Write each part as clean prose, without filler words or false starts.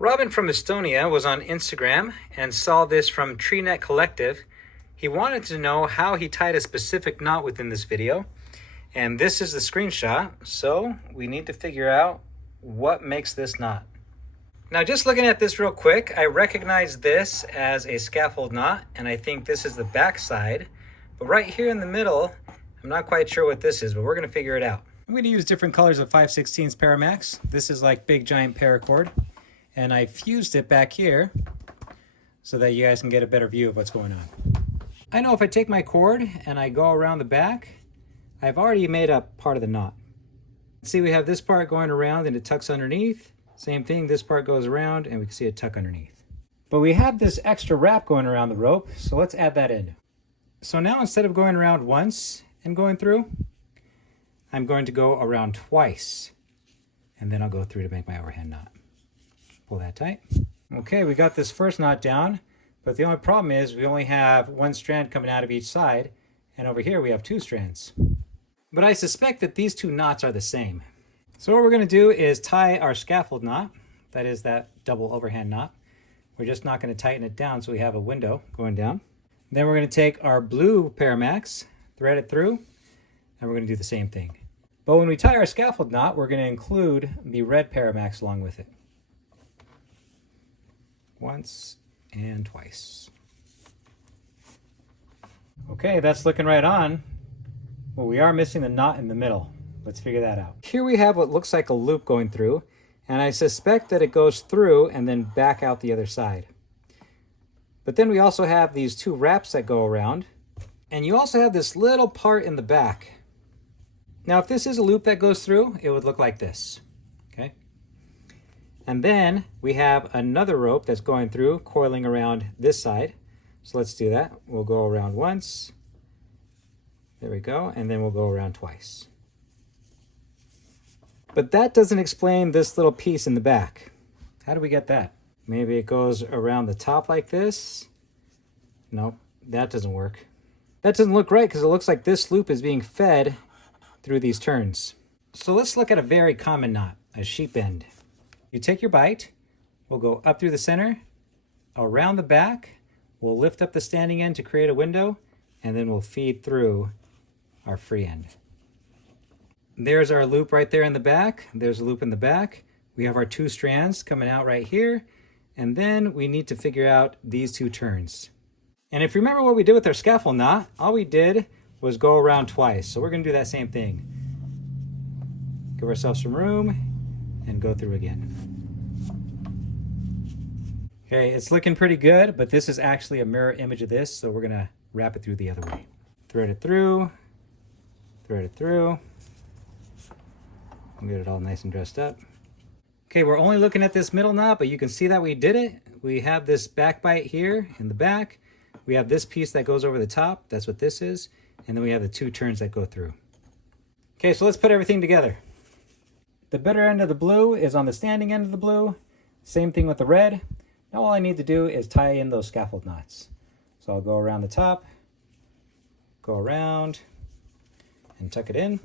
Robin from Estonia was on Instagram and saw this from TreeNet Collective. He wanted to know how he tied a specific knot within this video, and this is the screenshot, so we need to figure out what makes this knot. Now, just looking at this real quick, I recognize this as a scaffold knot, and I think this is the back side. But right here in the middle, I'm not quite sure what this is, but we're going to figure it out. I'm going to use different colors of 5/16 Paramax. This is like big giant paracord. And I fused it back here so that you guys can get a better view of what's going on. I know if I take my cord and I go around the back, I've already made up part of the knot. See, we have this part going around and it tucks underneath. Same thing, this part goes around and we can see it tuck underneath. But we have this extra wrap going around the rope, so let's add that in. So now instead of going around once and going through, I'm going to go around twice. And then I'll go through to make my overhand knot. Pull that tight. Okay, we got this first knot down, but the only problem is we only have one strand coming out of each side, and over here we have two strands. But I suspect that these two knots are the same. So what we're going to do is tie our scaffold knot, that is that double overhand knot. We're just not going to tighten it down so we have a window going down. Then we're going to take our blue Paramax, thread it through, and we're going to do the same thing. But when we tie our scaffold knot, we're going to include the red Paramax along with it. Once and twice. Okay, that's looking right on. Well, we are missing the knot in the middle. Let's figure that out. Here we have what looks like a loop going through, and I suspect that it goes through and then back out the other side. But then we also have these two wraps that go around, and you also have this little part in the back. Now, if this is a loop that goes through, it would look like this. Okay? And then we have another rope that's going through, coiling around this side. So let's do that. We'll go around once. There we go. And then we'll go around twice. But that doesn't explain this little piece in the back. How do we get that? Maybe it goes around the top like this. Nope, that doesn't work. That doesn't look right because it looks like this loop is being fed through these turns. So let's look at a very common knot, a sheep end. You take your bite, we'll go up through the center, around the back, we'll lift up the standing end to create a window, and then we'll feed through our free end. There's our loop right there in the back. There's a loop in the back. We have our two strands coming out right here, and then we need to figure out these two turns. And if you remember what we did with our scaffold knot, all we did was go around twice. So we're going to do that same thing. Give ourselves some room and go through again. Okay, it's looking pretty good, but this is actually a mirror image of this, so we're gonna wrap it through the other way. Thread it through, thread it through. We'll get it all nice and dressed up. Okay, we're only looking at this middle knot, but you can see that we did it. We have this back bite here in the back. We have this piece that goes over the top, that's what this is, and then we have the two turns that go through. Okay, so let's put everything together. The bitter end of the blue is on the standing end of the blue. Same thing with the red. Now all I need to do is tie in those scaffold knots. So I'll go around the top, go around, and tuck it in.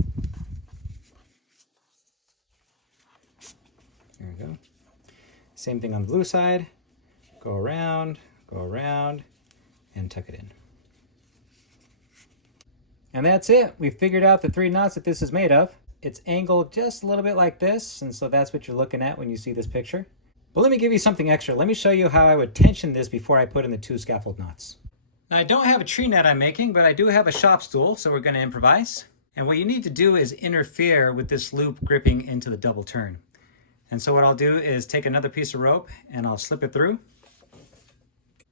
There we go. Same thing on the blue side. Go around, and tuck it in. And that's it. We figured out the three knots that this is made of. It's angled just a little bit like this, and so that's what you're looking at when you see this picture. But let me give you something extra. Let me show you how I would tension this before I put in the two scaffold knots. Now, I don't have a tree net I'm making, but I do have a shop stool, so we're going to improvise. And what you need to do is interfere with this loop gripping into the double turn. And so what I'll do is take another piece of rope and I'll slip it through.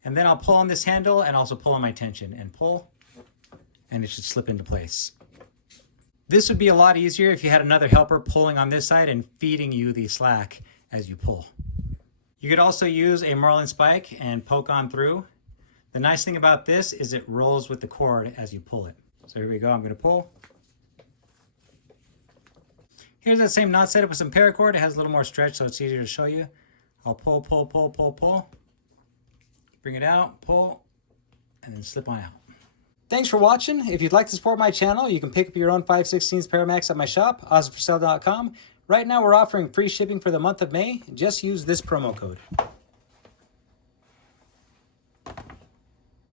And then I'll pull on this handle and also pull on my tension and pull, and it should slip into place. This would be a lot easier if you had another helper pulling on this side and feeding you the slack as you pull. You could also use a marlin spike and poke on through. The nice thing about this is it rolls with the cord as you pull it. So here we go, I'm going to pull. Here's that same knot setup with some paracord. It has a little more stretch so it's easier to show you. I'll pull, pull, pull, pull, pull. Bring it out, pull, and then slip on out. Thanks for watching. If you'd like to support my channel, you can pick up your own 5/16 Paramax at my shop, awesomforsale.com. Right now we're offering free shipping for the month of May. Just use this promo code.